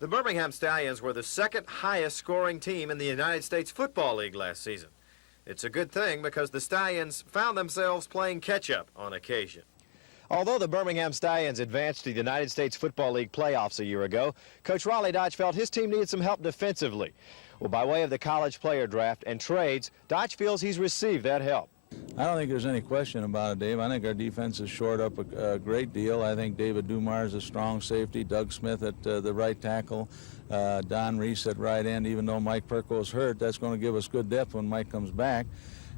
The Birmingham Stallions were the second highest scoring team in the United States Football League last season. It's a good thing because the Stallions found themselves playing catch-up on occasion. Although the Birmingham Stallions advanced to the United States Football League playoffs a year ago, Coach Raleigh Dodge felt his team needed some help defensively. Well, by way of the college player draft and trades, Dodge feels he's received that help. I don't think there's any question about it, Dave. I think our defense has shored up a great deal. I think David Dumar is a strong safety, Doug Smith at the right tackle, Don Reese at right end. Even though Mike Perko is hurt, that's going to give us good depth when Mike comes back.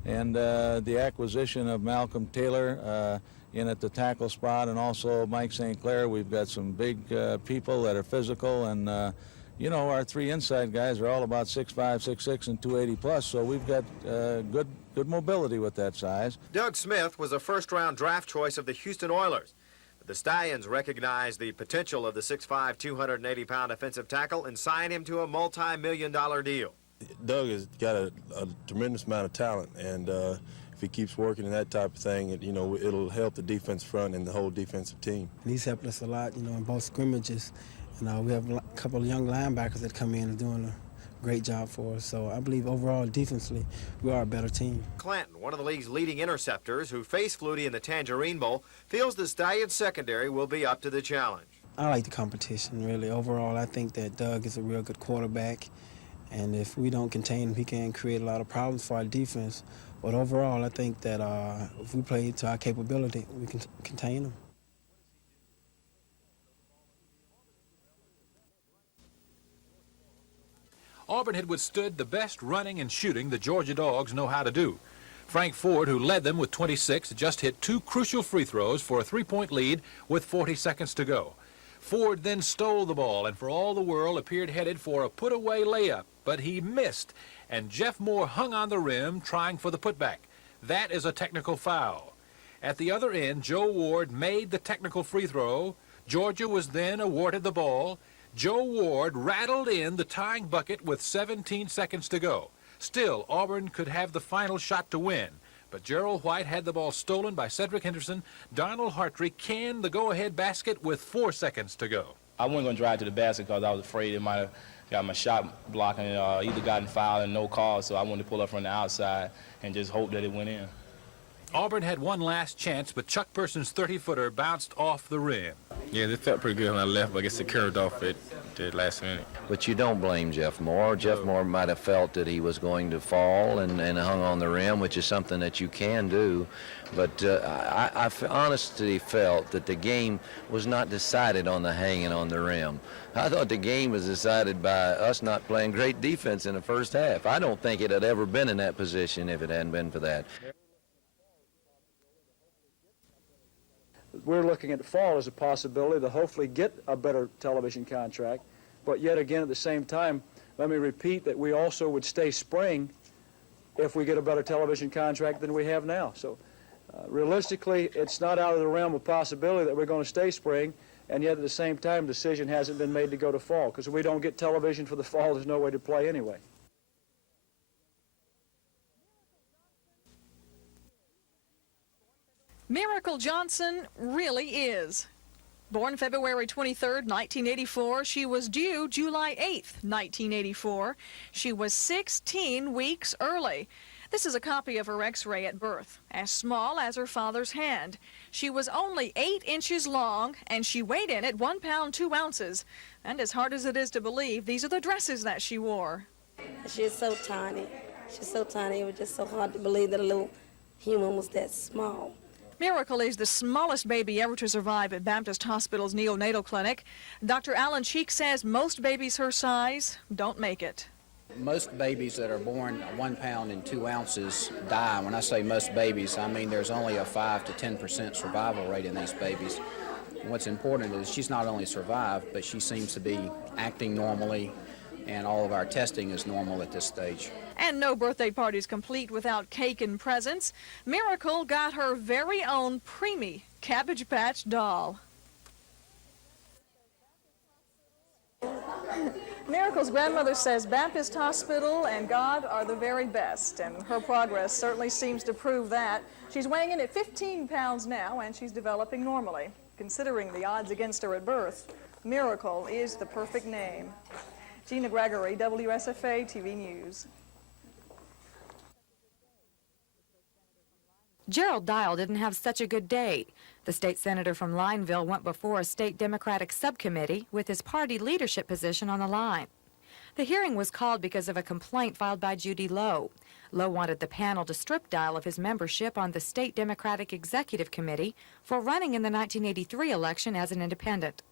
And the acquisition of Malcolm Taylor in at the tackle spot, and also Mike St. Clair, we've got some big people that are physical, and you know, our three inside guys are all about 6'5", 6'6", and 280 plus, so we've got good mobility with that size. Doug Smith was a first-round draft choice of the Houston Oilers. The Stallions recognized the potential of the 6'5", 280-pound offensive tackle and signed him to a multi-million-dollar deal. Doug has got a tremendous amount of talent, and if he keeps working in that type of thing, you know, it'll help the defense front and the whole defensive team. He's helped us a lot, you know, in both scrimmages. And we have a couple of young linebackers that come in and doing a great job for us. So I believe overall, defensively, we are a better team. Clanton, one of the league's leading interceptors who faced Flutie in the Tangerine Bowl, feels the Stallions secondary will be up to the challenge. I like the competition, really. Overall, I think that Doug is a real good quarterback. And if we don't contain him, he can create a lot of problems for our defense. But overall, I think that if we play to our capability, we can contain him. Auburn had withstood the best running and shooting the Georgia Dogs know how to do. Frank Ford, who led them with 26, just hit 2 crucial free throws for a 3-point lead with 40 seconds to go. Ford then stole the ball and for all the world appeared headed for a put-away layup, but he missed, and Jeff Moore hung on the rim trying for the putback. That is a technical foul. At the other end, Joe Ward made the technical free throw. Georgia was then awarded the ball. Joe Ward rattled in the tying bucket with 17 seconds to go. Still, Auburn could have the final shot to win, but Gerald White had the ball stolen by Cedric Henderson. Donald Hartree canned the go-ahead basket with 4 seconds to go. I wasn't going to drive to the basket because I was afraid it might have got my shot blocked and either gotten fouled and no call, so I wanted to pull up from the outside and just hope that it went in. Auburn had one last chance, but Chuck Person's 30-footer bounced off the rim. Yeah, it felt pretty good when I left, but I guess it curved off at the last minute. But you don't blame Jeff Moore. Jeff Moore might have felt that he was going to fall and hung on the rim, which is something that you can do. But I honestly felt that the game was not decided on the hanging on the rim. I thought the game was decided by us not playing great defense in the first half. I don't think it had ever been in that position if it hadn't been for that. We're looking at the fall as a possibility to hopefully get a better television contract. But yet again, at the same time, let me repeat that we also would stay spring if we get a better television contract than we have now. So realistically, it's not out of the realm of possibility that we're going to stay spring, and yet at the same time, decision hasn't been made to go to fall, because if we don't get television for the fall, there's no way to play anyway. Miracle Johnson really is. Born February 23rd, 1984, she was due July 8th, 1984. She was 16 weeks early. This is a copy of her x-ray at birth, as small as her father's hand. She was only 8 inches long, and she weighed in at 1 pound 2 ounces. And as hard as it is to believe, these are the dresses that she wore. She's so tiny. She's so tiny. It was just so hard to believe that a little human was that small. Miracle is the smallest baby ever to survive at Baptist Hospital's neonatal clinic. Dr. Alan Cheek says most babies her size don't make it. Most babies that are born 1 pound and 2 ounces die. When I say most babies, I mean there's only a 5 to 10% survival rate in these babies. What's important is she's not only survived, but she seems to be acting normally, and all of our testing is normal at this stage. And no birthday party's complete without cake and presents. Miracle got her very own preemie Cabbage Patch doll. Miracle's grandmother says Baptist Hospital and God are the very best, and her progress certainly seems to prove that. She's weighing in at 15 pounds now, and she's developing normally. Considering the odds against her at birth, Miracle is the perfect name. Gina Gregory, WSFA TV News. Gerald Dial didn't have such a good day. The state senator from Lineville went before a state Democratic subcommittee with his party leadership position on the line. The hearing was called because of a complaint filed by Judy Lowe. Lowe wanted the panel to strip Dial of his membership on the state Democratic Executive Committee for running in the 1983 election as an independent.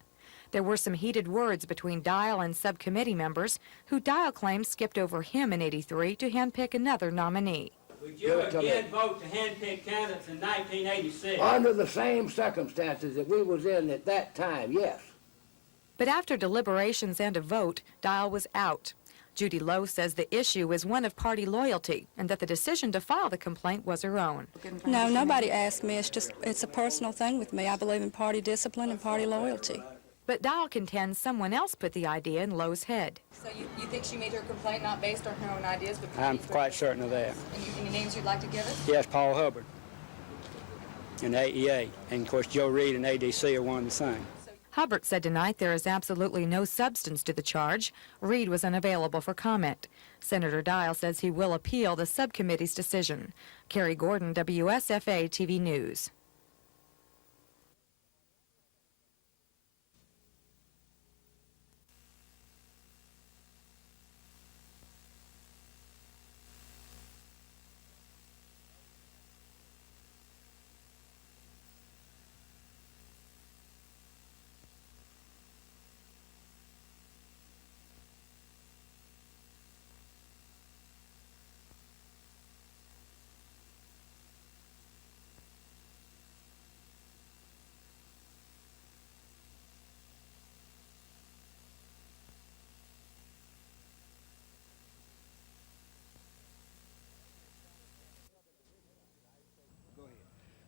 There were some heated words between Dial and subcommittee members, who Dial claims skipped over him in '83 to handpick another nominee. Would you again vote to handpick candidates in 1986? Under the same circumstances that we was in at that time, yes. But after deliberations and a vote, Dial was out. Judy Lowe says the issue is one of party loyalty and that the decision to file the complaint was her own. No, nobody asked me. It's a personal thing with me. I believe in party discipline and party loyalty. But Dial contends someone else put the idea in Lowe's head. So you think she made her complaint not based on her own ideas, but... I'm quite certain of that. Any names you'd like to give us? Yes, Paul Hubbard and AEA. And, of course, Joe Reed and ADC are one and the same. Hubbard said tonight there is absolutely no substance to the charge. Reed was unavailable for comment. Senator Dial says he will appeal the subcommittee's decision. Carrie Gordon, WSFA TV News.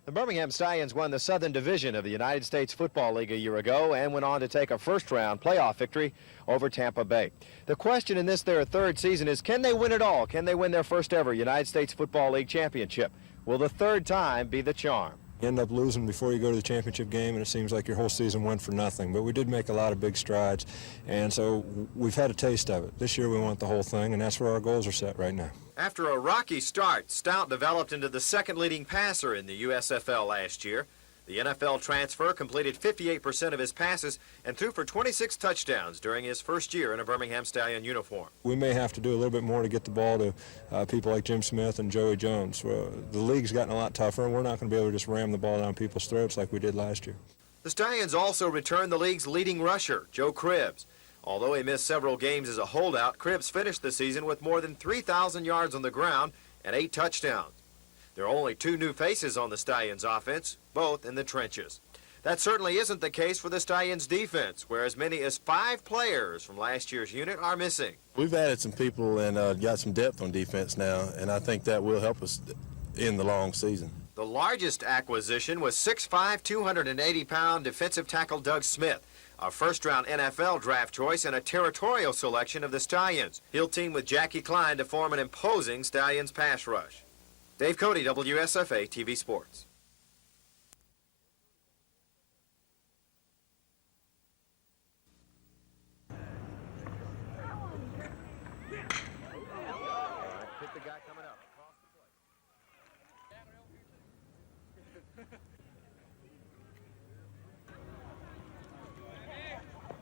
The Birmingham Stallions won the Southern Division of the United States Football League a year ago and went on to take a first-round playoff victory over Tampa Bay. The question in this, their third season, is can they win it all? Can they win their first ever United States Football League championship? Will the third time be the charm? You end up losing before you go to the championship game, and it seems like your whole season went for nothing. But we did make a lot of big strides, and so we've had a taste of it. This year we want the whole thing, and that's where our goals are set right now. After a rocky start, Stout developed into the second leading passer in the USFL last year. The NFL transfer completed 58% of his passes and threw for 26 touchdowns during his first year in a Birmingham Stallion uniform. We may have to do a little bit more to get the ball to people like Jim Smith and Joey Jones. The league's gotten a lot tougher, and we're not going to be able to just ram the ball down people's throats like we did last year. The Stallions also returned the league's leading rusher, Joe Cribbs. Although he missed several games as a holdout, Cribbs finished the season with more than 3,000 yards on the ground and 8 touchdowns. There are only 2 new faces on the Stallions' offense, both in the trenches. That certainly isn't the case for the Stallions' defense, where as many as 5 players from last year's unit are missing. We've added some people and got some depth on defense now, and I think that will help us in the long season. The largest acquisition was 6'5", 280-pound defensive tackle Doug Smith, a first-round NFL draft choice and a territorial selection of the Stallions. He'll team with Jackie Klein to form an imposing Stallions pass rush. Dave Cody, WSFA TV Sports. Pick the guy coming up across the plate.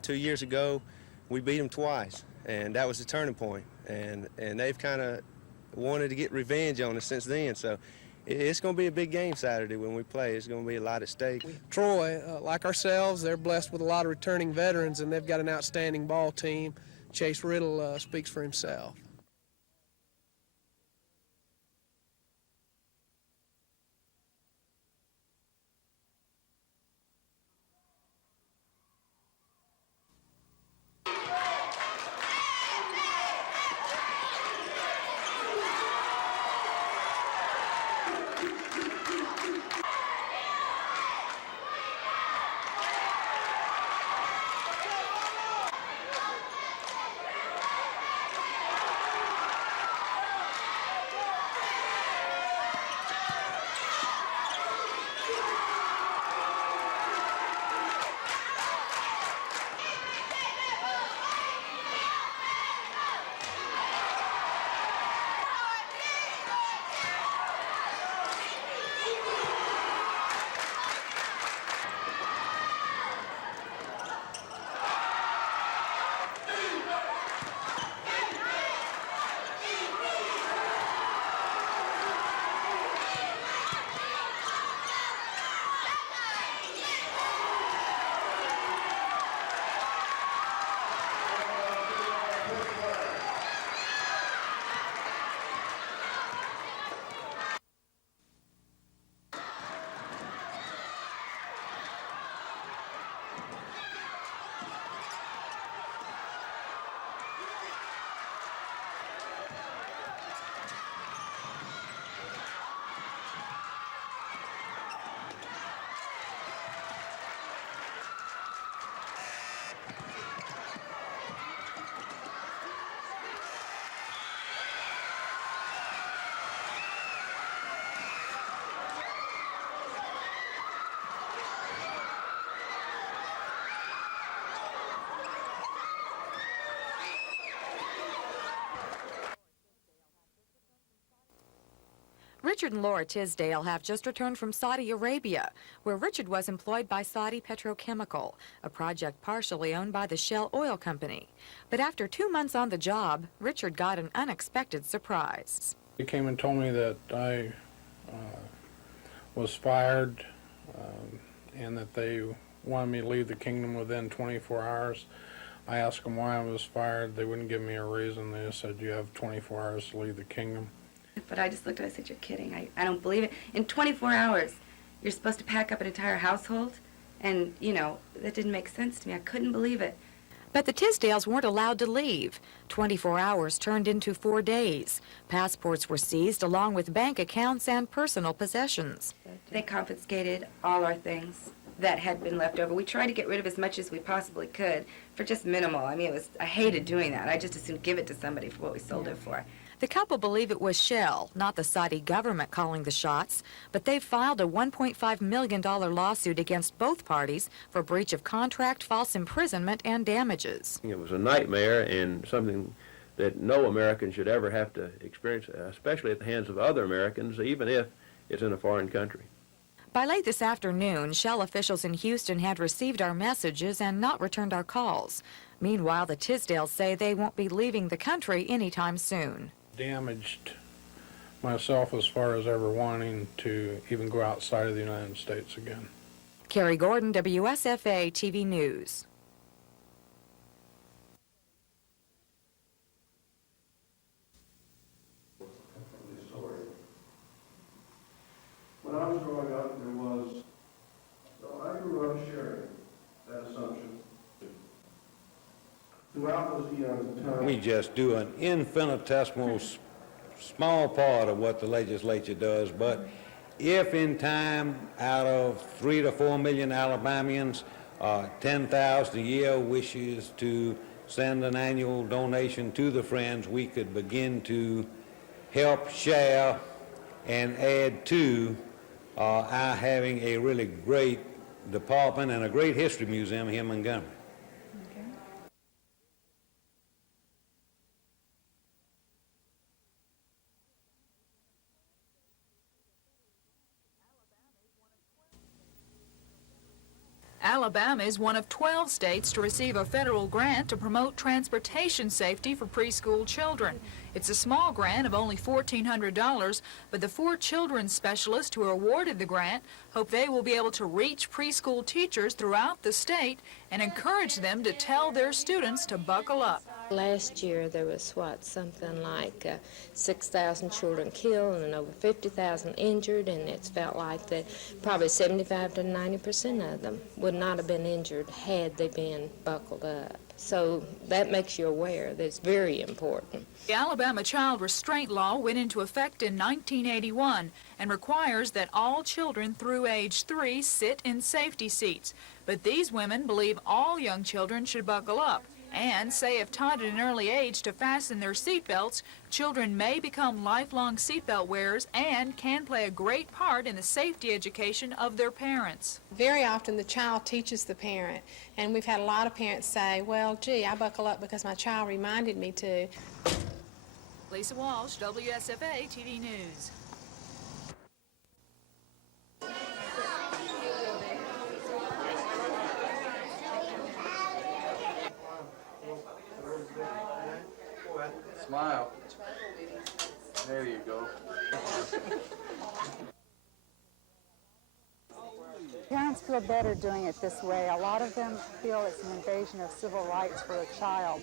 2 years ago, we beat them twice, and that was the turning point. And they've kind of wanted to get revenge on us since then. So it's going to be a big game Saturday when we play. It's going to be a lot at stake. Troy, like ourselves, they're blessed with a lot of returning veterans, and they've got an outstanding ball team. Chase Riddle speaks for himself. Richard and Laura Tisdale have just returned from Saudi Arabia, where Richard was employed by Saudi Petrochemical, a project partially owned by the Shell Oil Company. But after 2 months on the job, Richard got an unexpected surprise. He came and told me that I was fired and that they wanted me to leave the kingdom within 24 hours. I asked them why I was fired. They wouldn't give me a reason. They just said, you have 24 hours to leave the kingdom. But I just looked at it and said, you're kidding. I don't believe it. In 24 hours, you're supposed to pack up an entire household? And, you know, that didn't make sense to me. I couldn't believe it. But the Tisdales weren't allowed to leave. 24 hours turned into 4 days. Passports were seized along with bank accounts and personal possessions. They confiscated all our things that had been left over. We tried to get rid of as much as we possibly could for just minimal. I mean, I hated doing that. I just assumed give it to somebody for what we sold it for. The couple believe it was Shell, not the Saudi government, calling the shots, but they've filed a $1.5 million lawsuit against both parties for breach of contract, false imprisonment, and damages. It was a nightmare and something that no American should ever have to experience, especially at the hands of other Americans, even if it's in a foreign country. By late this afternoon, Shell officials in Houston had received our messages and not returned our calls. Meanwhile, the Tisdales say they won't be leaving the country anytime soon. Damaged myself as far as ever wanting to even go outside of the United States again. Carrie Gordon, WSFA TV News. When I was growing up, I grew up sharing that assumption. Throughout those eons of time, we just do an infinitesimal small part of what the legislature does, but if in time out of 3 to 4 million Alabamians, 10,000 a year wishes to send an annual donation to the Friends, we could begin to help share and add to our having a really great department and a great history museum here in Montgomery. Alabama is one of 12 states to receive a federal grant to promote transportation safety for preschool children. It's a small grant of only $1,400, but the 4 children's specialists who are awarded the grant hope they will be able to reach preschool teachers throughout the state and encourage them to tell their students to buckle up. Last year there was, something like 6,000 children killed and over 50,000 injured, and it's felt like that probably 75 to 90% of them would not have been injured had they been buckled up. So that makes you aware that it's very important. The Alabama Child Restraint Law went into effect in 1981 and requires that all children through age 3 sit in safety seats. But these women believe all young children should buckle up and say if taught at an early age to fasten their seatbelts, children may become lifelong seatbelt wearers and can play a great part in the safety education of their parents. Very often the child teaches the parent, and we've had a lot of parents say, well, gee, I buckle up because my child reminded me to. Lisa Walsh, WSFA TV News. Smile. There you go. Parents feel better doing it this way. A lot of them feel it's an invasion of civil rights for a child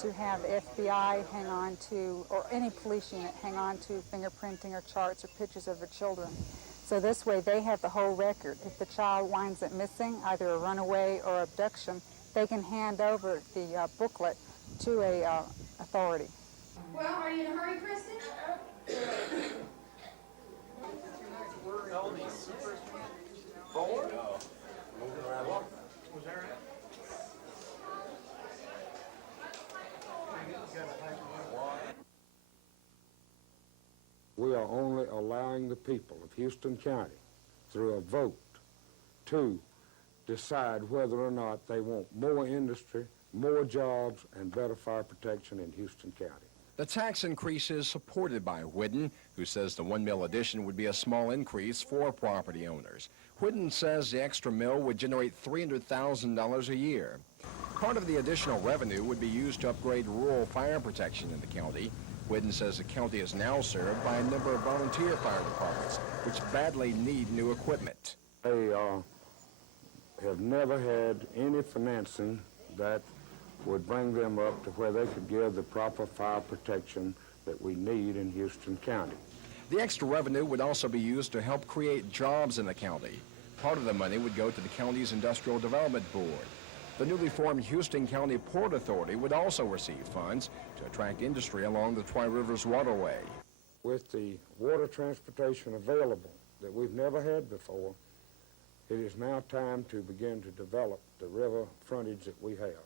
to have FBI hang on to, or any police unit hang on to fingerprinting or charts or pictures of their children. So this way they have the whole record. If the child winds up missing, either a runaway or abduction, they can hand over the booklet to a authority. Well, are you in a hurry, Kristen? We are only allowing the people of Houston County, through a vote, to decide whether or not they want more industry, more jobs, and better fire protection in Houston County. The tax increase is supported by Whidden who says the one mill addition would be a small increase for property owners. Whitten says the extra mill would generate $300,000 a year. Part of the additional revenue would be used to upgrade rural fire protection in the county. Whitten says the county is now served by a number of volunteer fire departments, which badly need new equipment. They have never had any financing that would bring them up to where they could give the proper fire protection that we need in Houston County. The extra revenue would also be used to help create jobs in the county. Part of the money would go to the county's Industrial Development Board. The newly formed Houston County Port Authority would also receive funds to attract industry along the Tri Rivers waterway. With the water transportation available that we've never had before, it is now time to begin to develop the river frontage that we have.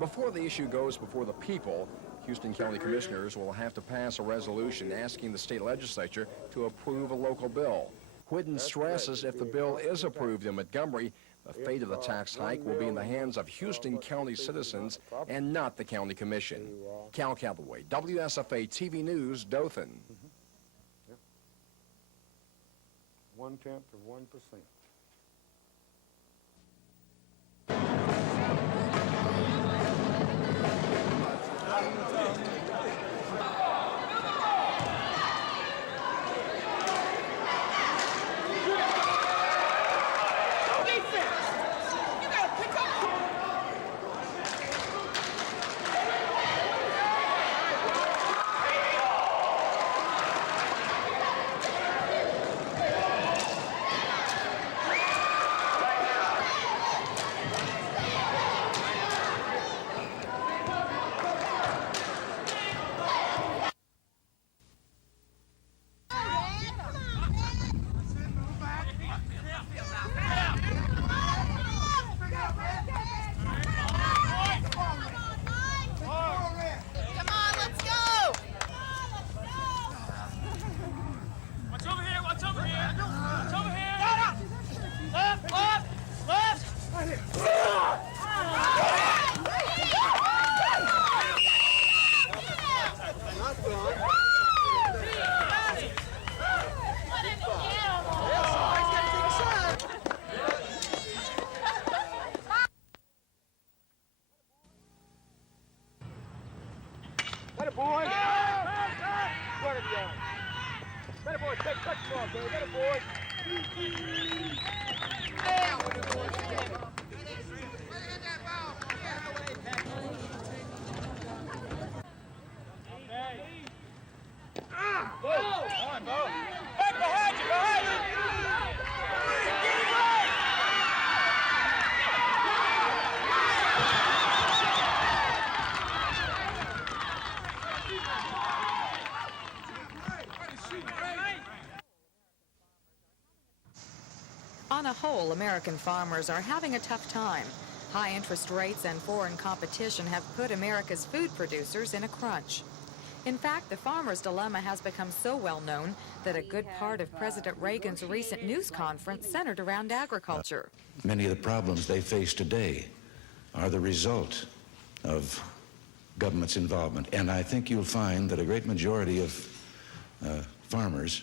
Before the issue goes before the people, Houston County Commissioners will have to pass a resolution asking the state legislature to approve a local bill. Whitten stresses if the bill is approved in Montgomery, the fate of the tax hike will be in the hands of Houston County citizens and not the county commission. Cal Calloway, WSFA TV News, Dothan. 0.1%. On a whole, American farmers are having a tough time. High interest rates and foreign competition have put America's food producers in a crunch. In fact, the farmer's dilemma has become so well known that a good part of President Reagan's recent news conference centered around agriculture. Many of the problems they face today are the result of government's involvement. And I think you'll find that a great majority of farmers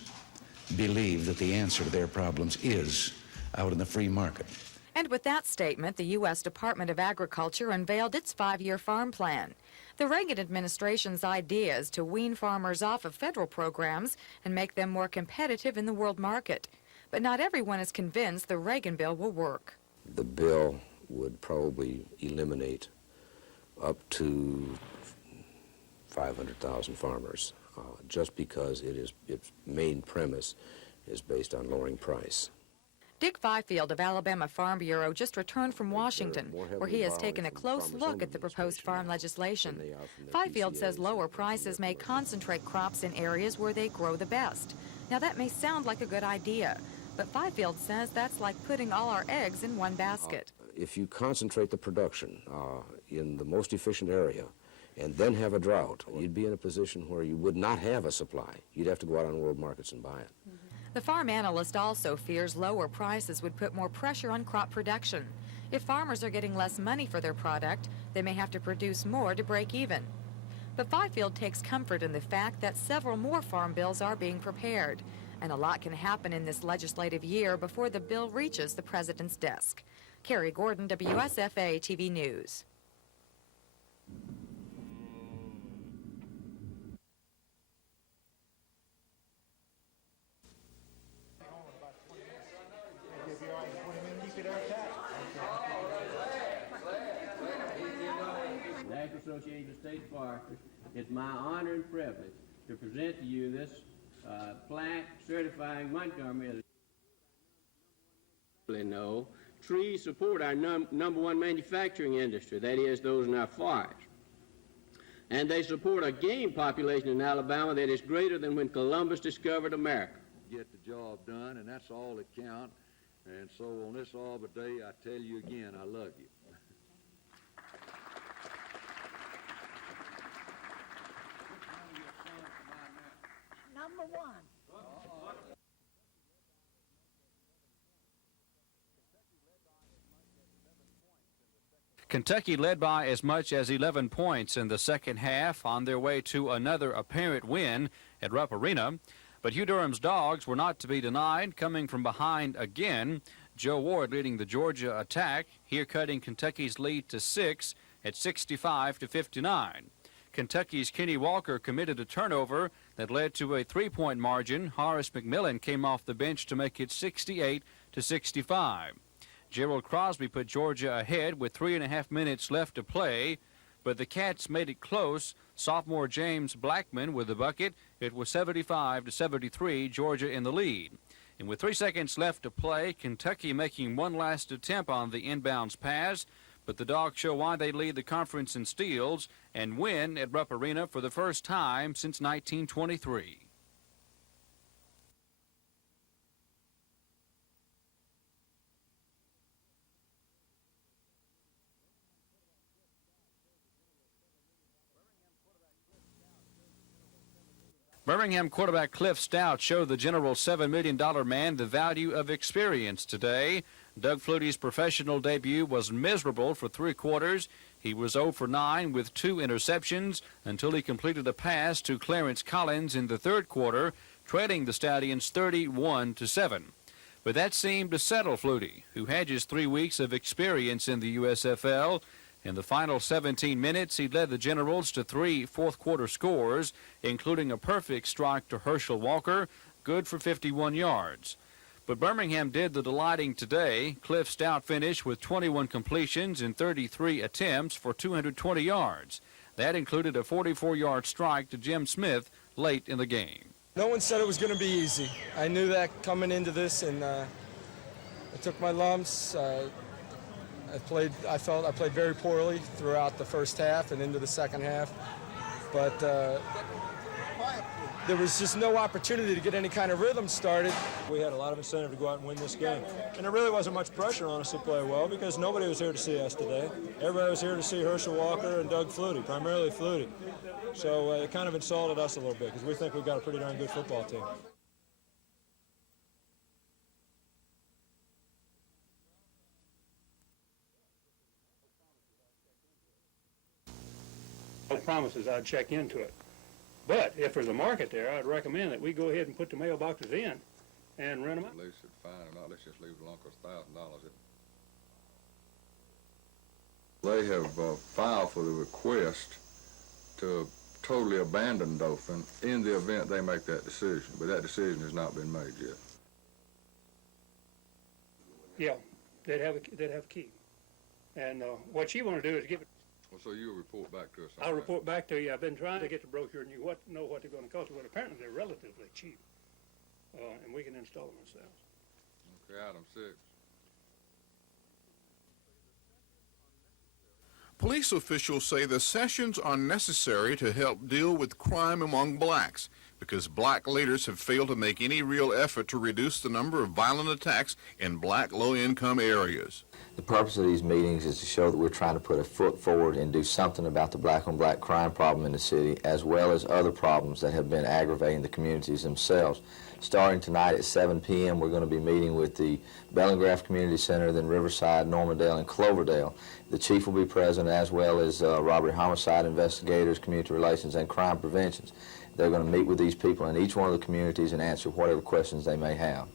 believe that the answer to their problems is out in the free market. And with that statement, the U.S. Department of Agriculture unveiled its 5-year farm plan. The Reagan administration's idea is to wean farmers off of federal programs and make them more competitive in the world market. But not everyone is convinced the Reagan bill will work. The bill would probably eliminate up to 500,000 farmers, just because its main premise is based on lowering price. Dick Fifield of Alabama Farm Bureau just returned from Washington, where he has taken a close look at the proposed farm legislation. Fifield says lower prices may concentrate crops in areas where they grow the best. Now that may sound like a good idea, but Fifield says that's like putting all our eggs in one basket. If you concentrate the production in the most efficient area and then have a drought, you'd be in a position where you would not have a supply. You'd have to go out on world markets and buy it. The farm analyst also fears lower prices would put more pressure on crop production. If farmers are getting less money for their product, they may have to produce more to break even. But Fifield takes comfort in the fact that several more farm bills are being prepared, and a lot can happen in this legislative year before the bill reaches the president's desk. Carrie Gordon, WSFA TV News. National Association of State Foresters, it's my honor and privilege to present to you this plaque certifying Montgomery as no, trees support our number one manufacturing industry, that is, those in our forests. And they support a game population in Alabama that is greater than when Columbus discovered America. Get the job done, and that's all that counts. And so on this Arbor Day, I tell you again, I love you. Number one. Kentucky led by as much as 11 points in the second half on their way to another apparent win at Rupp Arena. But Hugh Durham's Dogs were not to be denied, coming from behind again. Joe Ward leading the Georgia attack, here cutting Kentucky's lead to 6 at 65-59. Kentucky's Kenny Walker committed a turnover that led to a 3-point margin. Horace McMillan came off the bench to make it 68-65. Gerald Crosby put Georgia ahead with 3.5 minutes left to play, but the Cats made it close. Sophomore James Blackman with the bucket. It was 75-73, Georgia in the lead. And with 3 seconds left to play, Kentucky making one last attempt on the inbounds pass, but the Dogs show why they lead the conference in steals and win at Rupp Arena for the first time since 1923. Birmingham quarterback Cliff Stout showed the General $7 million man the value of experience today. Doug Flutie's professional debut was miserable for 3 quarters. He was 0 for 9 with 2 interceptions until he completed a pass to Clarence Collins in the third quarter, trailing the Stallions 31-7. But that seemed to settle Flutie, who had just 3 weeks of experience in the USFL. In the final 17 minutes, he led the Generals to 3 fourth-quarter scores, including a perfect strike to Herschel Walker, good for 51 yards. But Birmingham did the delighting today. Cliff Stout finished with 21 completions in 33 attempts for 220 yards. That included a 44-yard strike to Jim Smith late in the game. No one said it was going to be easy. I knew that coming into this, and I took my lumps. I felt I played very poorly throughout the first half and into the second half, but there was just no opportunity to get any kind of rhythm started. We had a lot of incentive to go out and win this game, and there really wasn't much pressure on us to play well because nobody was here to see us today. Everybody was here to see Herschel Walker and Doug Flutie, primarily Flutie. So it kind of insulted us a little bit because we think we've got a pretty darn good football team. Promises I'd check into it. But if there's a market there, I'd recommend that we go ahead and put the mailboxes in and rent them out. Lease it fine or not, let's just leave it alone because $1,000. They have filed for the request to totally abandon Dauphin in the event they make that decision, but that decision has not been made yet. Yeah, they'd have a key. And what you want to do is give it. Well, so you'll report back to us? I'll report back to you. I've been trying to get the brochure and you know what they're going to cost, but apparently they're relatively cheap, and we can install them ourselves. Okay, item 6. Police officials say the sessions are necessary to help deal with crime among blacks because black leaders have failed to make any real effort to reduce the number of violent attacks in black low-income areas. The purpose of these meetings is to show that we're trying to put a foot forward and do something about the black-on-black crime problem in the city, as well as other problems that have been aggravating the communities themselves. Starting tonight at 7 p.m., we're going to be meeting with the Bellingraph Community Center, then Riverside, Normandale, and Cloverdale. The chief will be present, as well as robbery homicide investigators, community relations, and crime prevention. They're going to meet with these people in each one of the communities and answer whatever questions they may have.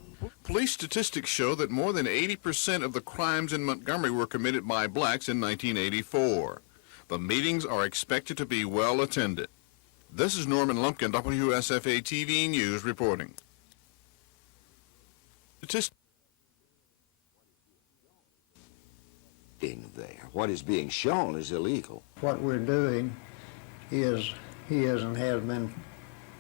Police statistics show that more than 80% of the crimes in Montgomery were committed by blacks in 1984. The meetings are expected to be well attended. This is Norman Lumpkin, WSFA TV News reporting. There. What is being shown is illegal. What we're doing is and has been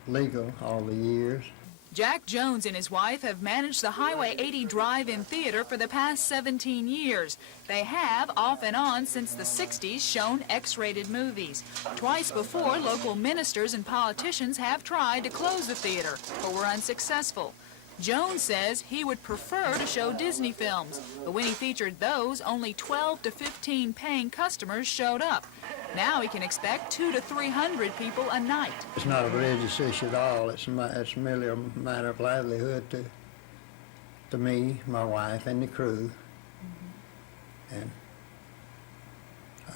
legal all the years. Jack Jones and his wife have managed the Highway 80 Drive-In Theater for the past 17 years. They have, off and on since the 60s, shown X-rated movies. Twice before, local ministers and politicians have tried to close the theater, but were unsuccessful. Jones says he would prefer to show Disney films, but when he featured those, only 12 to 15 paying customers showed up. Now he can expect 200 to 300 people a night. It's not a religious issue at all. It's merely a matter of livelihood to me, my wife, and the crew. And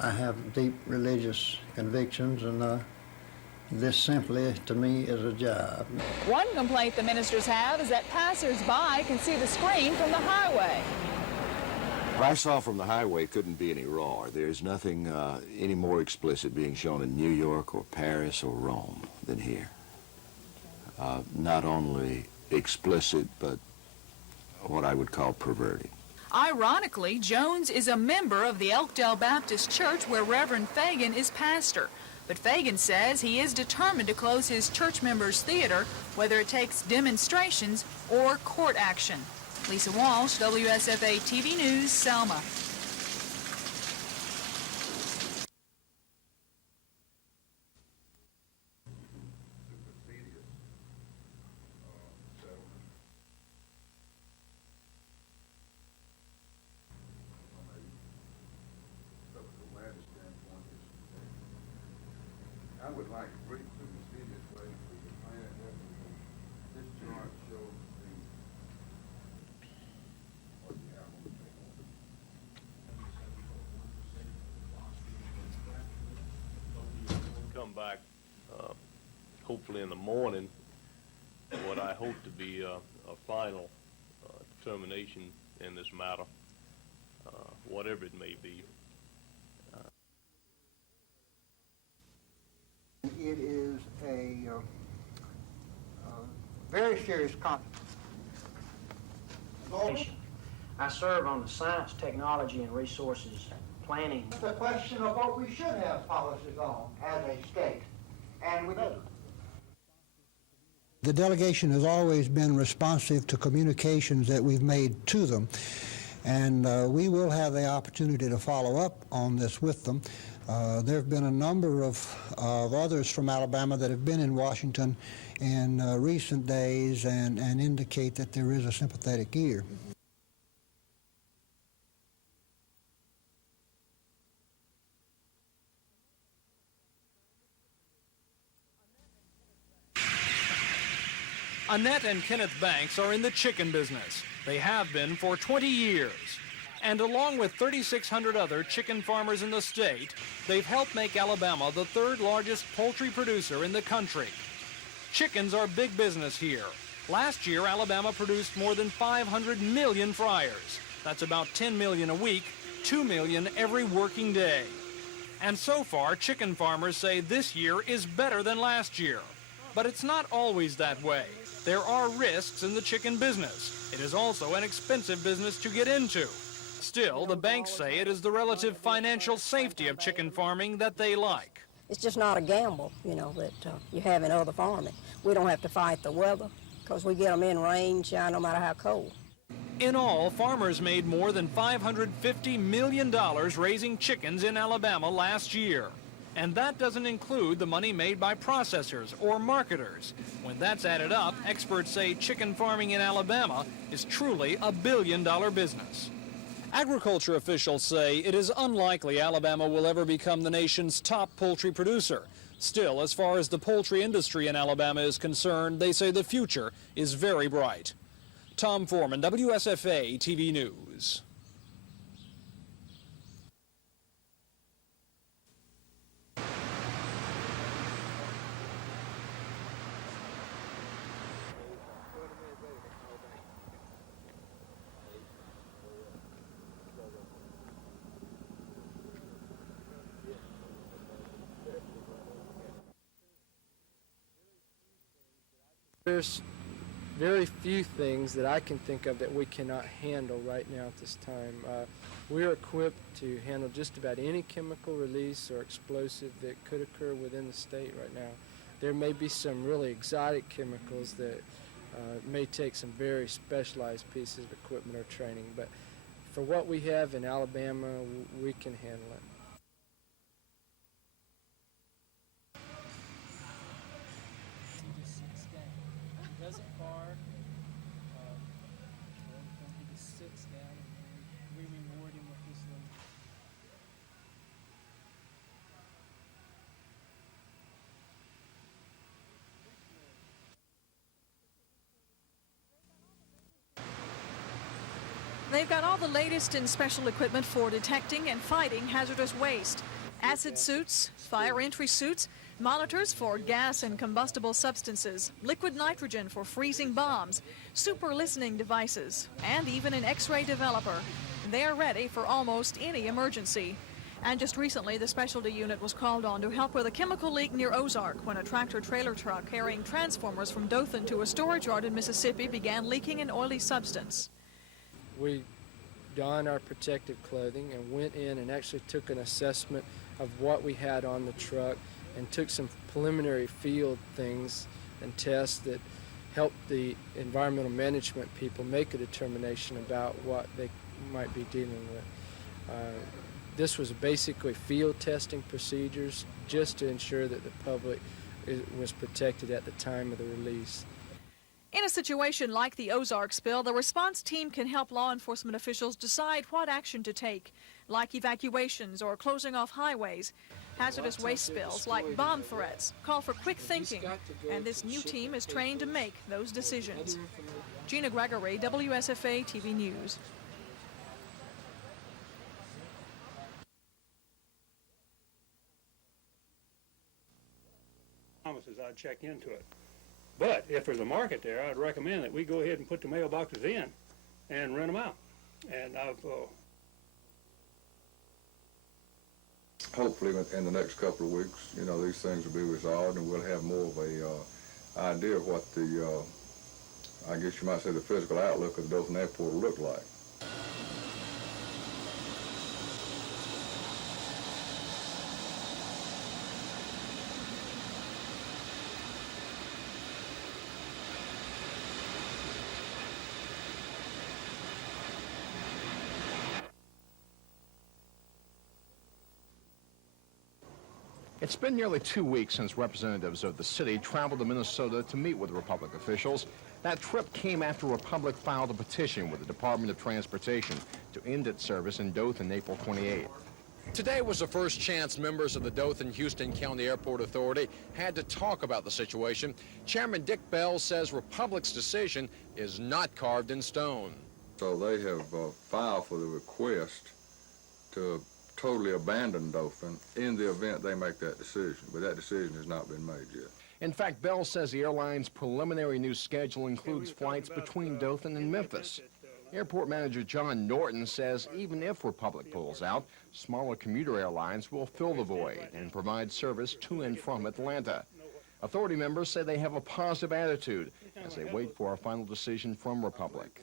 I have deep religious convictions, and this simply, to me, is a job. One complaint the ministers have is that passers-by can see the screen from the highway. What I saw from the highway couldn't be any rawer. There's nothing any more explicit being shown in New York or Paris or Rome than here. Not only explicit, but what I would call perverted. Ironically, Jones is a member of the Elkdale Baptist Church where Reverend Fagan is pastor. But Fagan says he is determined to close his church members' theater, whether it takes demonstrations or court action. Lisa Walsh, WSFA TV News, Selma. I would like to brief to the city this way for the plan that this chart shows what we have on the table. Come back hopefully in the morning what I hope to be a final determination in this matter, whatever it may be. It is a very serious consequence. I serve on the Science, Technology, and Resources Planning. It's a question of what we should have policies on as a state, and we do. The delegation has always been responsive to communications that we've made to them, and we will have the opportunity to follow up on this with them. There have been a number of others from Alabama that have been in Washington in recent days and indicate that there is a sympathetic ear. Annette and Kenneth Banks are in the chicken business. They have been for 20 years. And along with 3,600 other chicken farmers in the state, they've helped make Alabama the third largest poultry producer in the country. Chickens are big business here. Last year, Alabama produced more than 500 million fryers. That's about 10 million a week, 2 million every working day. And so far, chicken farmers say this year is better than last year. But it's not always that way. There are risks in the chicken business. It is also an expensive business to get into. Still, the banks say it is the relative financial safety of chicken farming that they like. It's just not a gamble, you know, that you have in other farming. We don't have to fight the weather because we get them in rain, shine, no matter how cold. In all, farmers made more than $550 million raising chickens in Alabama last year. And that doesn't include the money made by processors or marketers. When that's added up, experts say chicken farming in Alabama is truly a billion-dollar business. Agriculture officials say it is unlikely Alabama will ever become the nation's top poultry producer. Still, as far as the poultry industry in Alabama is concerned, they say the future is very bright. Tom Foreman, WSFA TV News. There's very few things that I can think of that we cannot handle right now at this time. We're equipped to handle just about any chemical release or explosive that could occur within the state right now. There may be some really exotic chemicals that may take some very specialized pieces of equipment or training, but for what we have in Alabama, we can handle it. They've got all the latest in special equipment for detecting and fighting hazardous waste. Acid suits, fire entry suits, monitors for gas and combustible substances, liquid nitrogen for freezing bombs, super listening devices, and even an X-ray developer. They're ready for almost any emergency. And just recently, the specialty unit was called on to help with a chemical leak near Ozark when a tractor-trailer truck carrying transformers from Dothan to a storage yard in Mississippi began leaking an oily substance. We donned our protective clothing and went in and actually took an assessment of what we had on the truck and took some preliminary field things and tests that helped the environmental management people make a determination about what they might be dealing with. This was basically field testing procedures just to ensure that the public was protected at the time of the release. In a situation like the Ozark spill, the response team can help law enforcement officials decide what action to take, like evacuations or closing off highways. Hazardous waste spills like bomb threats call for quick thinking, and this new team is trained to make those decisions. Gina Gregory, WSFA TV News. Promises I'd check into it. But if there's a market there, I'd recommend that we go ahead and put the mailboxes in and rent them out. And hopefully in the next couple of weeks, you know, these things will be resolved and we'll have more of a idea of what the, I guess you might say, the physical outlook of the Dothan Airport will look like. It's been nearly 2 weeks since representatives of the city traveled to Minnesota to meet with Republic officials. That trip came after Republic filed a petition with the Department of Transportation to end its service in Dothan April 28. Today was the first chance members of the Dothan-Houston County Airport Authority had to talk about the situation. Chairman Dick Bell says Republic's decision is not carved in stone. So they have filed for the request to totally abandon Dothan in the event they make that decision, but that decision has not been made yet. In fact, Bell says the airline's preliminary new schedule includes flights between Dothan and Memphis. Airport manager John Norton says even if Republic pulls out, smaller commuter airlines will fill the void and provide service to and from Atlanta. Authority members say they have a positive attitude as they wait for a final decision from Republic.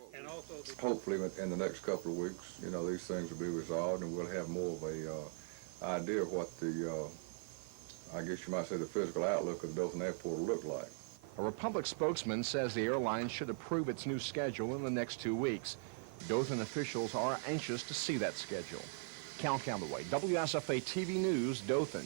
Hopefully in the next couple of weeks, you know, these things will be resolved and we'll have more of a idea of what the, I guess you might say, the physical outlook of the Dothan Airport will look like. A Republic spokesman says the airline should approve its new schedule in the next 2 weeks. Dothan officials are anxious to see that schedule. Cal Calloway, WSFA TV News, Dothan.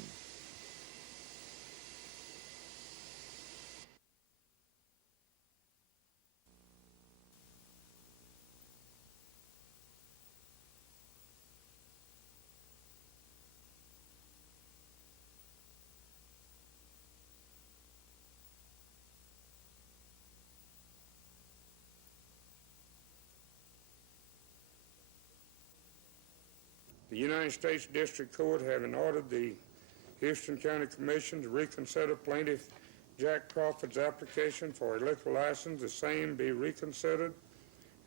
The United States District Court, having ordered the Houston County Commission to reconsider plaintiff Jack Crawford's application for a liquor license, the same be reconsidered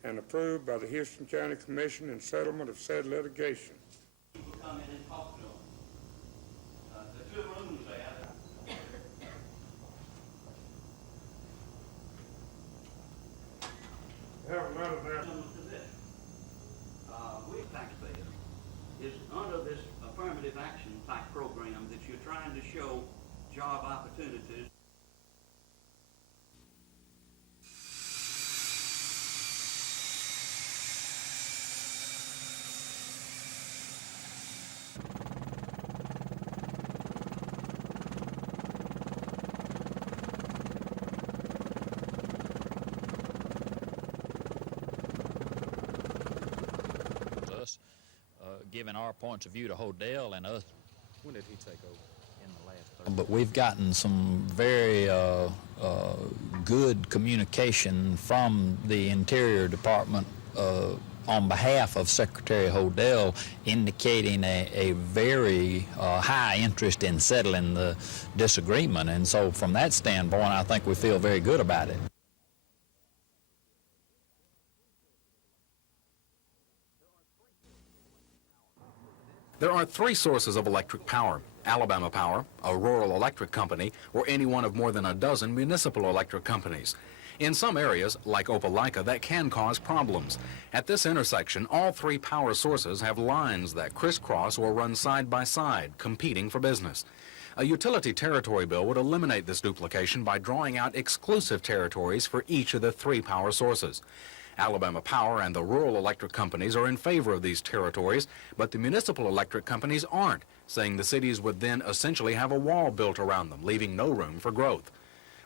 and approved by the Houston County Commission in settlement of said litigation. Come in and talk to them. The 2 rooms there. Have a letter there. We taxpayers is under this affirmative action type program that you're trying to show job opportunities. Giving our points of view to Hodel and us. When did he take over? In the last 30 But we've gotten some very good communication from the Interior Department on behalf of Secretary Hodel, indicating a very high interest in settling the disagreement. And so from that standpoint, I think we feel very good about it. There are 3 sources of electric power: Alabama Power, a rural electric company, or any one of more than a dozen municipal electric companies. In some areas, like Opelika, that can cause problems. At this intersection, all 3 power sources have lines that crisscross or run side by side, competing for business. A utility territory bill would eliminate this duplication by drawing out exclusive territories for each of the 3 power sources. Alabama Power and the rural electric companies are in favor of these territories, but the municipal electric companies aren't, saying the cities would then essentially have a wall built around them, leaving no room for growth.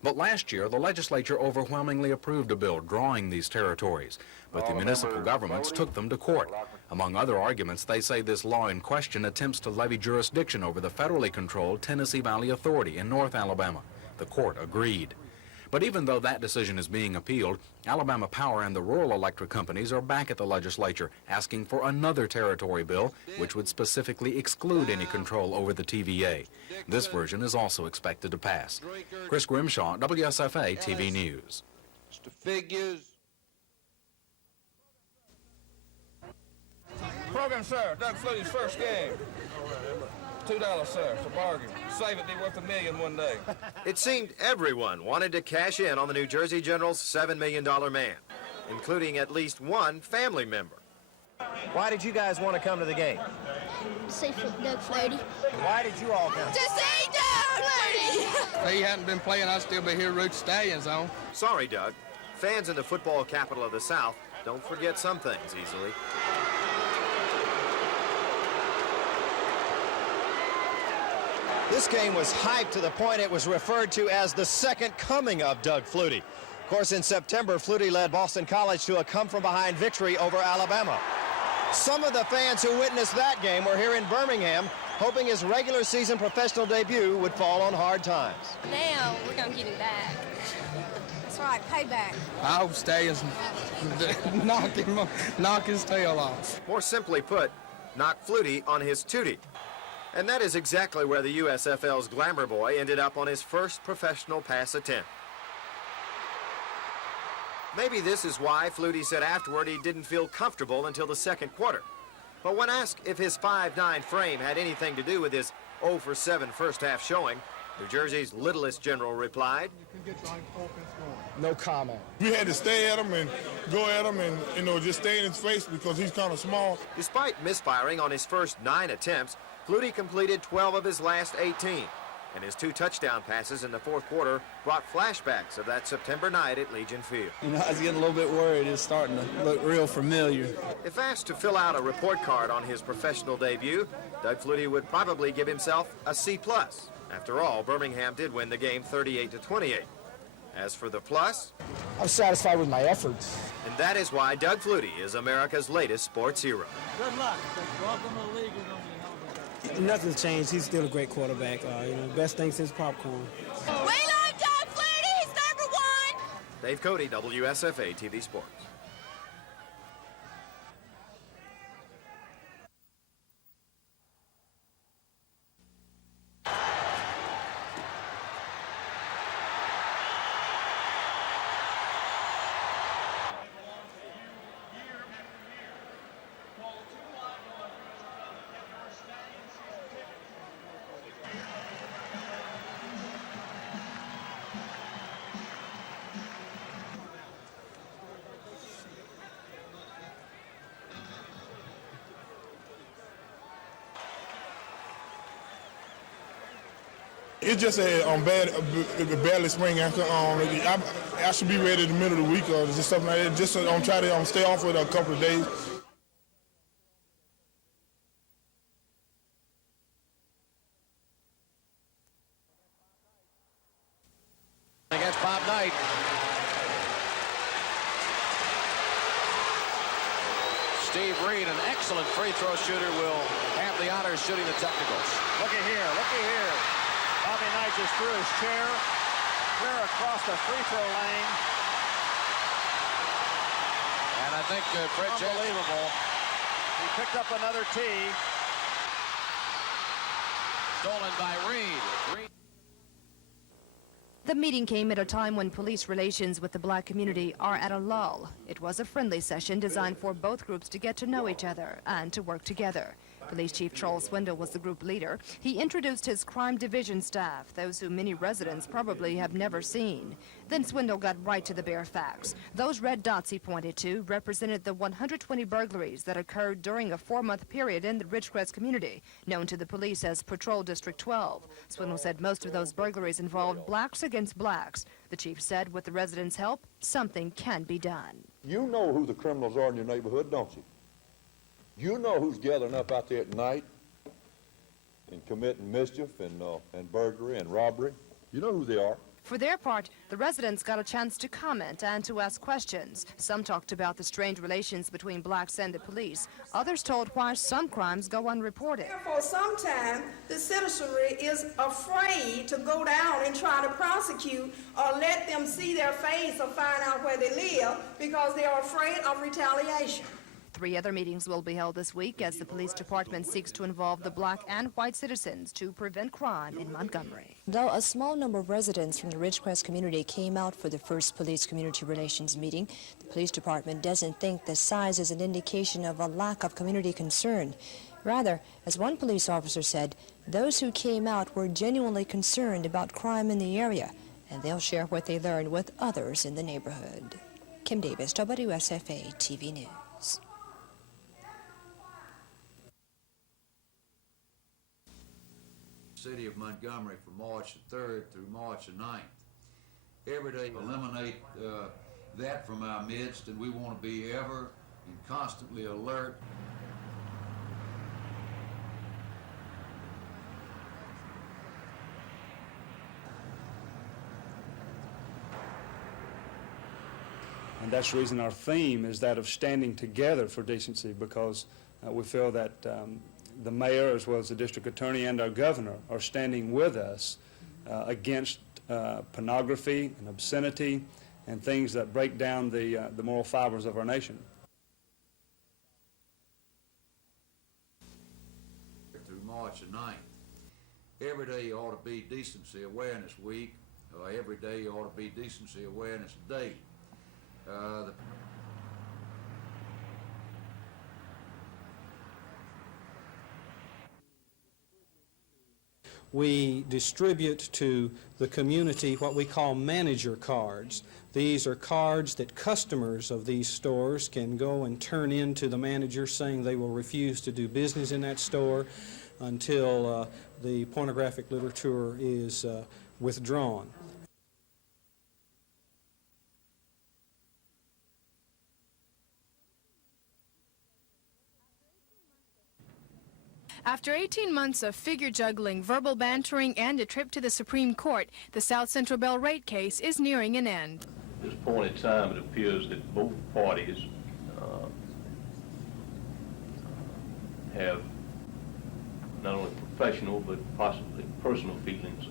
But last year, the legislature overwhelmingly approved a bill drawing these territories, but the municipal governments took them to court. Among other arguments, they say this law in question attempts to levy jurisdiction over the federally controlled Tennessee Valley Authority in North Alabama. The court agreed. But even though that decision is being appealed, Alabama Power and the rural electric companies are back at the legislature asking for another territory bill which would specifically exclude any control over the TVA. This version is also expected to pass. Chris Grimshaw, WSFA TV News. Figures. Program, sir. Doug Flutie's first game. $2, sir. It's a bargain. Save it, be worth $1 million one day. It seemed everyone wanted to cash in on the New Jersey General's $7 million man, including at least one family member. Why did you guys want to come to the game? See Doug Flutie. Why did you all come? To see Doug Flutie! If he hadn't been playing, I'd still be here rooting Stallions on. Sorry, Doug. Fans in the football capital of the South don't forget some things easily. This game was hyped to the point it was referred to as the second coming of Doug Flutie. Of course, in September, Flutie led Boston College to a come-from-behind victory over Alabama. Some of the fans who witnessed that game were here in Birmingham, hoping his regular season professional debut would fall on hard times. Now we're going to get him back. That's right, payback. I hope Stallions knock his tail off. More simply put, knock Flutie on his tootie. And that is exactly where the USFL's glamour boy ended up on his first professional pass attempt. Maybe this is why Flutie said afterward he didn't feel comfortable until the second quarter. But when asked if his 5'9" frame had anything to do with his 0-for-7 first-half showing, New Jersey's littlest general replied, No comment. We had to stay at him and go at him and, just stay in his face because he's kind of small. Despite misfiring on his first 9 attempts, Flutie completed 12 of his last 18, and his 2 touchdown passes in the fourth quarter brought flashbacks of that September night at Legion Field. I was getting a little bit worried. It's starting to look real familiar. If asked to fill out a report card on his professional debut, Doug Flutie would probably give himself a C+. After all, Birmingham did win the game 38-28. As for the plus, I'm satisfied with my efforts. And that is why Doug Flutie is America's latest sports hero. Good luck. Welcome to the league. Nothing's changed. He's still a great quarterback. Best thing since popcorn. We love Doug Flutie. He's number 1. Dave Cody, WSFA TV Sports. It's just badly sprained ankle. I should be ready in the middle of the week or just something like that. Just try to stay off for a couple of days. Against Bob Knight. Steve Reed, an excellent free throw shooter, will have the honors shooting the technicals. Looky here, looky here. Bobby Knight just threw his chair clear across the free throw lane. And I think Fred unbelievable. He picked up another tee. Stolen by Reed. The meeting came at a time when police relations with the black community are at a lull. It was a friendly session designed for both groups to get to know each other and to work together. Police Chief Charles Swindle was the group leader. He introduced his crime division staff, those who many residents probably have never seen. Then Swindle got right to the bare facts. Those red dots he pointed to represented the 120 burglaries that occurred during a 4-month period in the Ridgecrest community, known to the police as Patrol District 12. Swindle said most of those burglaries involved blacks against blacks. The chief said with the residents' help, something can be done. You know who the criminals are in your neighborhood, don't you? You know who's gathering up out there at night and committing mischief and burglary and robbery. You know who they are. For their part, the residents got a chance to comment and to ask questions. Some talked about the strained relations between blacks and the police. Others told why some crimes go unreported. For some time, the citizenry is afraid to go down and try to prosecute or let them see their face or find out where they live because they are afraid of retaliation. 3 other meetings will be held this week as the police department seeks to involve the black and white citizens to prevent crime in Montgomery. Though a small number of residents from the Ridgecrest community came out for the first police community relations meeting, the police department doesn't think the size is an indication of a lack of community concern. Rather, as one police officer said, those who came out were genuinely concerned about crime in the area, and they'll share what they learned with others in the neighborhood. Kim Davis, WSFA TV News. City of Montgomery from March the 3rd through March the 9th. Every day eliminate that from our midst, and we want to be ever and constantly alert. And that's the reason our theme is that of standing together for decency, because we feel that the mayor, as well as the district attorney and our governor, are standing with us against pornography and obscenity and things that break down the moral fibers of our nation. Through March the 9th. Every day ought to be Decency Awareness Week. Every day ought to be Decency Awareness Day. We distribute to the community what we call manager cards. These are cards that customers of these stores can go and turn in to the manager saying they will refuse to do business in that store until the pornographic literature is withdrawn. After 18 months of figure juggling, verbal bantering, and a trip to the Supreme Court, the South Central Bell rate case is nearing an end. At this point in time, it appears that both parties have not only professional but possibly personal feelings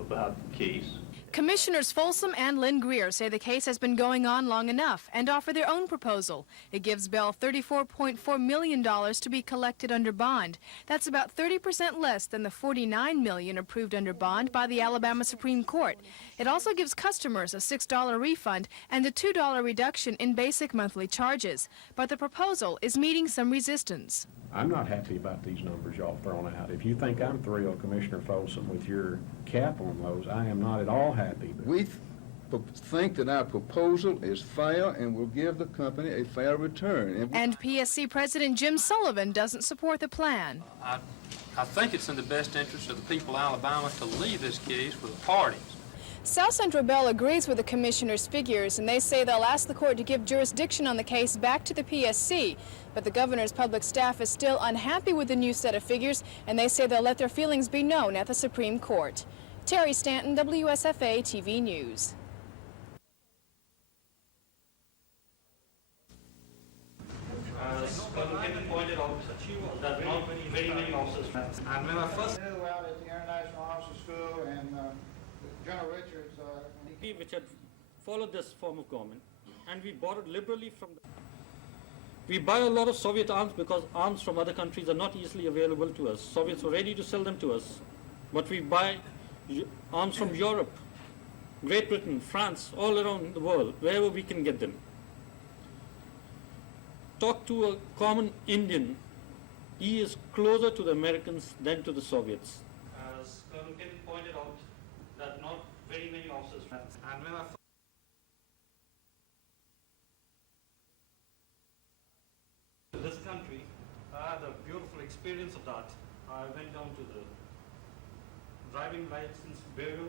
about the case. Commissioners Folsom and Lynn Greer say the case has been going on long enough and offer their own proposal. It gives Bell $34.4 million to be collected under bond. That's about 30% less than the $49 million approved under bond by the Alabama Supreme Court. It also gives customers a $6 refund and a $2 reduction in basic monthly charges. But the proposal is meeting some resistance. I'm not happy about these numbers y'all throwing out. If you think I'm thrilled, Commissioner Folsom, with your cap on those, I am not at all happy. We think that our proposal is fair and will give the company a fair return. And PSC President Jim Sullivan doesn't support the plan. I I think it's in the best interest of the people of Alabama to leave this case for the parties. South Central Bell agrees with the commissioner's figures, and they say they'll ask the court to give jurisdiction on the case back to the PSC. But the governor's public staff is still unhappy with the new set of figures, and they say they'll let their feelings be known at the Supreme Court. Terry Stanton, WSFA TV News. And when I first out at the International Officer School, and General Richards, which had followed this form of government, and we borrowed liberally from them. We buy a lot of Soviet arms because arms from other countries are not easily available to us. Soviets were ready to sell them to us, but we buy arms from Europe, Great Britain, France, all around the world, wherever we can get them. Talk to a common Indian. He is closer to the Americans than to the Soviets. As Colonel Kennedy pointed out, that not very many officers. And when I this country, I had a beautiful experience of that. I went down to the driving license bureau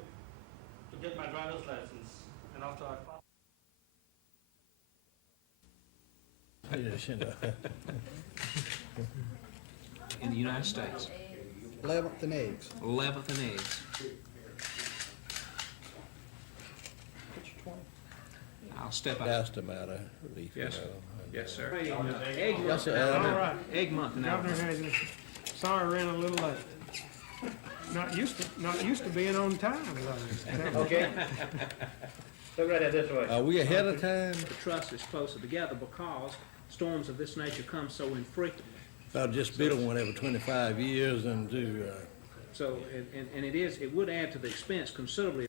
to get my driver's license, and after I passed. In the United States. 11th and eggs. 11th and eggs. I'll step out. That's the matter. Relief. Yes. Yes, sir. Egg month. All right. Egg month now. Governor has sorry ran a little late. Not used to being on time. Okay. Look right at this way. Are we ahead of time? The trust is closer together because storms of this nature come so infrequently. If I just build one every 25 years and do. So, and it would add to the expense considerably.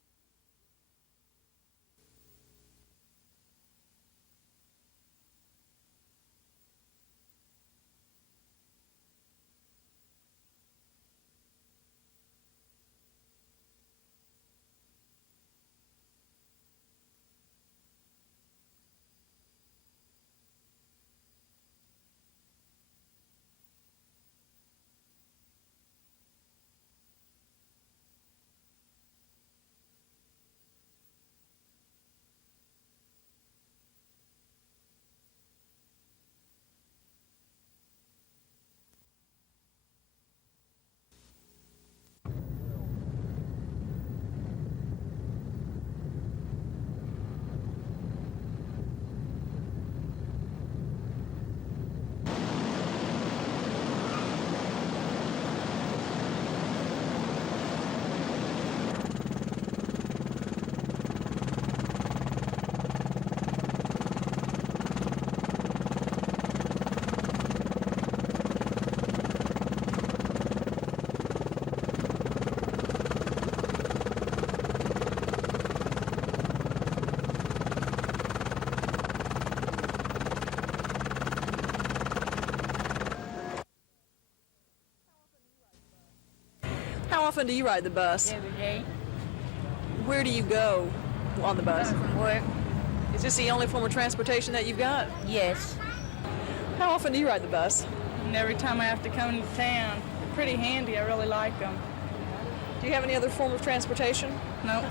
How often do you ride the bus? Every day. Where do you go on the bus? From work. Is this the only form of transportation that you've got? Yes. How often do you ride the bus? And every time I have to come into town. They're pretty handy. I really like them. Do you have any other form of transportation? No.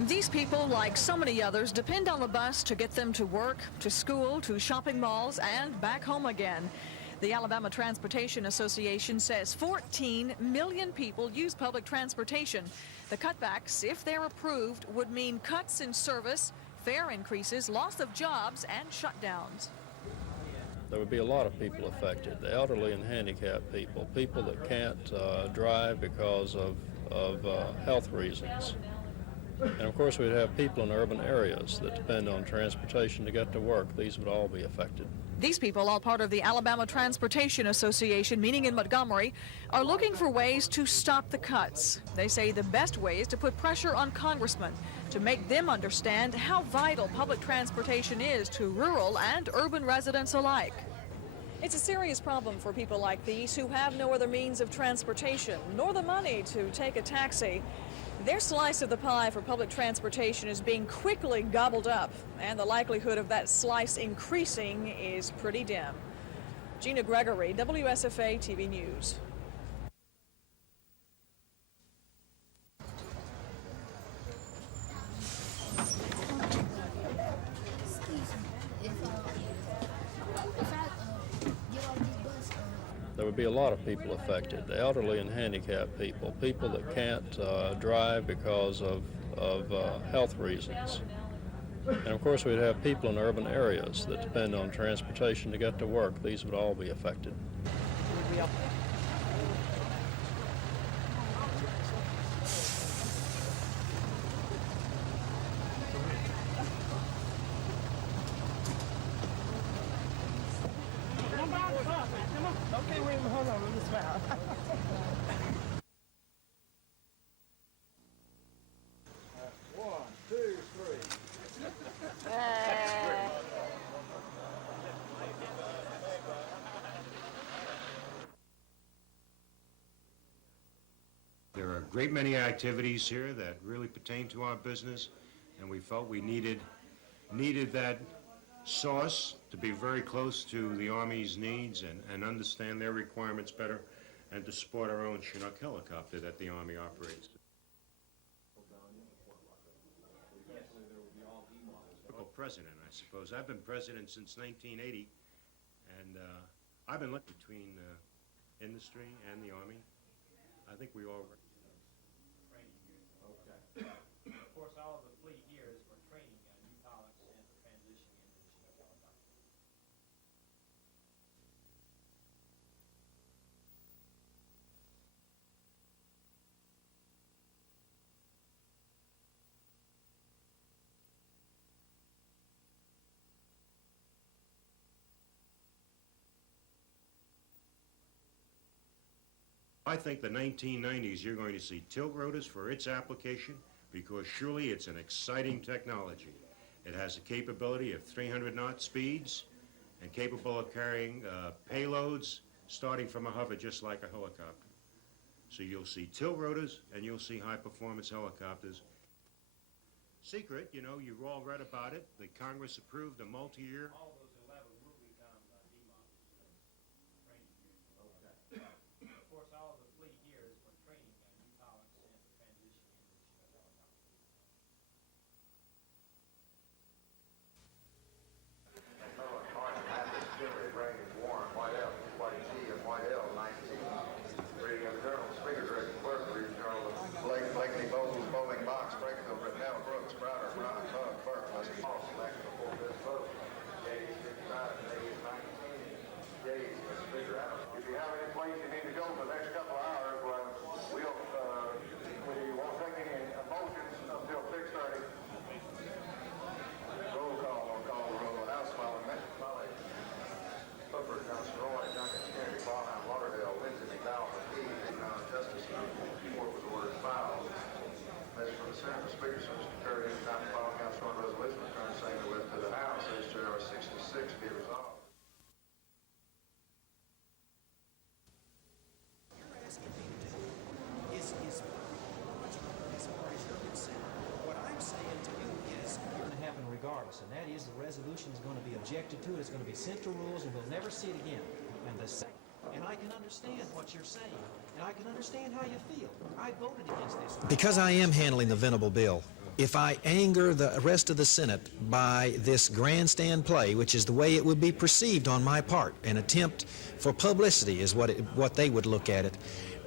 These people, like so many others, depend on the bus to get them to work, to school, to shopping malls, and back home again. The Alabama Transportation Association says 14 million people use public transportation. The cutbacks, if they're approved, would mean cuts in service, fare increases, loss of jobs, and shutdowns. There would be a lot of people affected, the elderly and handicapped people, people that can't drive because of health reasons. And of course we'd have people in urban areas that depend on transportation to get to work. These would all be affected. These people, all part of the Alabama Transportation Association, meeting in Montgomery, are looking for ways to stop the cuts. They say the best way is to put pressure on congressmen to make them understand how vital public transportation is to rural and urban residents alike. It's a serious problem for people like these who have no other means of transportation, nor the money to take a taxi. Their slice of the pie for public transportation is being quickly gobbled up, and the likelihood of that slice increasing is pretty dim. Gina Gregory, WSFA TV News. there would be a lot of people affected, the elderly and handicapped people, people that can't drive because of health reasons. And of course we'd have people in urban areas that depend on transportation to get to work. These would all be affected. Okay, wait a minute, hold on, let me smile. One, two, three. There are a great many activities here that really pertain to our business, and we felt we needed that source to be very close to the Army's needs and understand their requirements better, and to support our own Chinook helicopter that the Army operates. President, I suppose. I've been president since 1980, and I've been looking between industry and the Army. I think we all... Okay. Of course, all of the fleet here is for training new pilots and for transitioning into the Chinook helicopter. I think the 1990s you're going to see tilt rotors for its application, because surely it's an exciting technology. It has the capability of 300 knot speeds and capable of carrying payloads starting from a hover just like a helicopter. So you'll see tilt rotors and you'll see high performance helicopters. Secret, you know, you've all read about it. The Congress approved a multi-year... All those 11 will become D-models training units. Okay. Of course, all of the fleet here is for training new pilots and for transitioning into the Chinook helicopter. And that is the resolution is going to be objected to, it's going to be sent to rules, and we'll never see it again. And I can understand what you're saying, and I can understand how you feel. I voted against this. Because I am handling the Venable bill, if I anger the rest of the Senate by this grandstand play, which is the way it would be perceived on my part, an attempt for publicity is what they would look at it,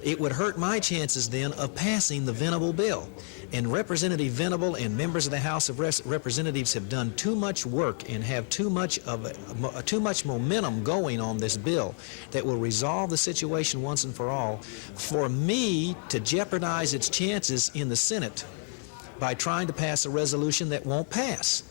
it would hurt my chances then of passing the Venable bill. And Representative Venable and members of the House of Representatives have done too much work and have too much momentum going on this bill that will resolve the situation once and for all for me to jeopardize its chances in the Senate by trying to pass a resolution that won't pass.